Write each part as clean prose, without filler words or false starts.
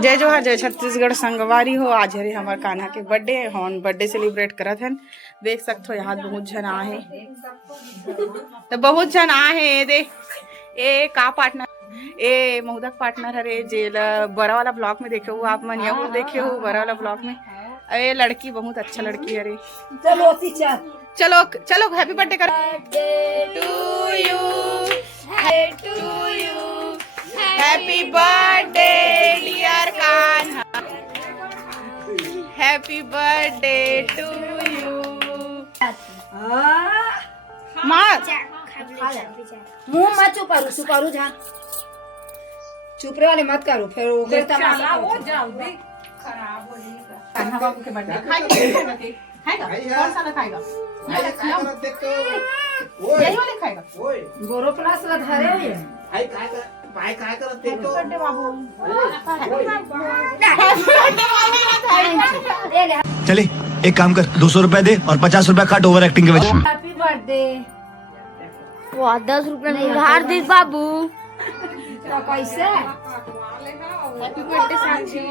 जय जोहार जय छत्तीसगढ़ संगवारी हो। आज हरे हमार कान्हा के बर्थडे हम बर्थडे सेलिब्रेट करत हन। देख सकते हो यहाँ बहुत जन आहे तो बहुत जन आहे। देख ए का पार्टनर ए मोहदक पार्टनर हरे जेल बड़ा वाला ब्लॉग में देखे हो आप मन यहूँ देखे हो बड़ा वाला ब्लॉग में। ए लड़की बहुत अच्छा लड़की हरे। चलो चलो चलो हैप्पी बर्थडे कर happy birthday dear Kanha happy birthday to you. मुंह मत चुपारू जा चुपरे वाले मत करो फिर ओकर तमाशा वो जल्दी खराब हो जाएगा। कान्हा बाबू के बर्थडे खाएगा कौन सा खाएगा यही वाले खाएगा गोरो प्लस ला धरे हुए भाई काय करत ते तो बर्थडे बाबू चले एक काम कर 200 रुपए दे और 50 रुपए काट ओवर एक्टिंग के वजह से। हैप्पी बर्थडे वो 10 रुपये नहीं उधार दे बाबू। तो कैसे happy birthday Sanchi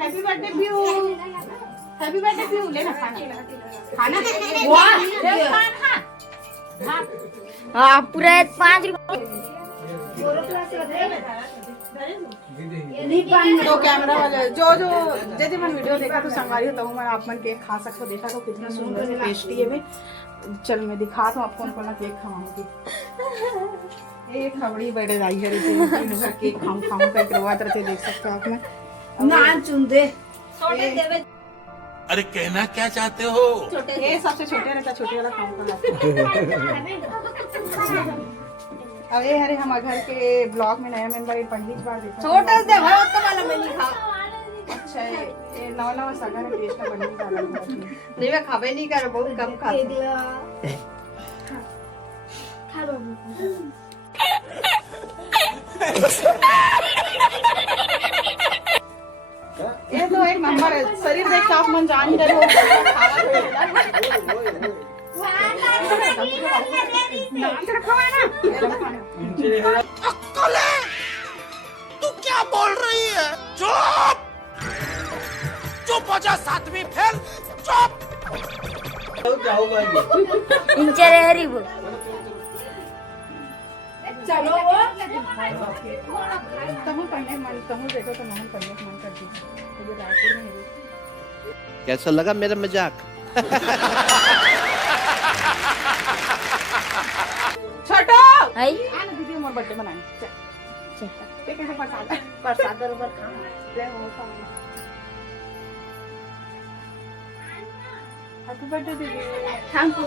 happy birthday view happy birthday view लेना खाना हाँ पूरा 5 रुपये। गोरो प्लस ला धरे तो कैमरा वाले जो जो जैसे मन वीडियो देखा तो संगवारी हो तो मैं आप मन केक खा सकते हो। देखा तो कितना सुंदर से टेस्टी है। चल मैं दिखा दूँ आपको कौन कौन केक खाऊंगी। एक खबड़ी बड़े आई है केक खाऊं करके रवात रहते देख सकते हो आप में नान चुन दे अरे कहना क्या चाहते हो? ये सबसे छोटे रहता छोटे वाला खाऊंगा। अब ये हरे हम घर के ब्लॉग में नया मेंबर पहली बार देखा छोटा दे भाई तो वाला में नहीं खा अच्छा ये नवा नवा सगा है टेस्ट का बनने वाला नहीं मैं खावे नहीं कर बहुत कम खा ये तो एक नंबर है। शरीर देख आप मन जान ही रहे हो तू क्या बोल रही है? चुप चुप हो जा सातवीं फेल चुप। इंचर हरी वो चलो वो तमु पढ़ने मन तमु देखो तो मन पढ़ने मन करती है। ये रायपुर में है। कैसा लगा मेरा मजाक? छोटो आई आना दीदी मोर बर्थडे मनाएं चल चल ये कैसे प्रसाद बराबर खा ले वो खा हैप्पी बर्थडे दीदी थैंक यू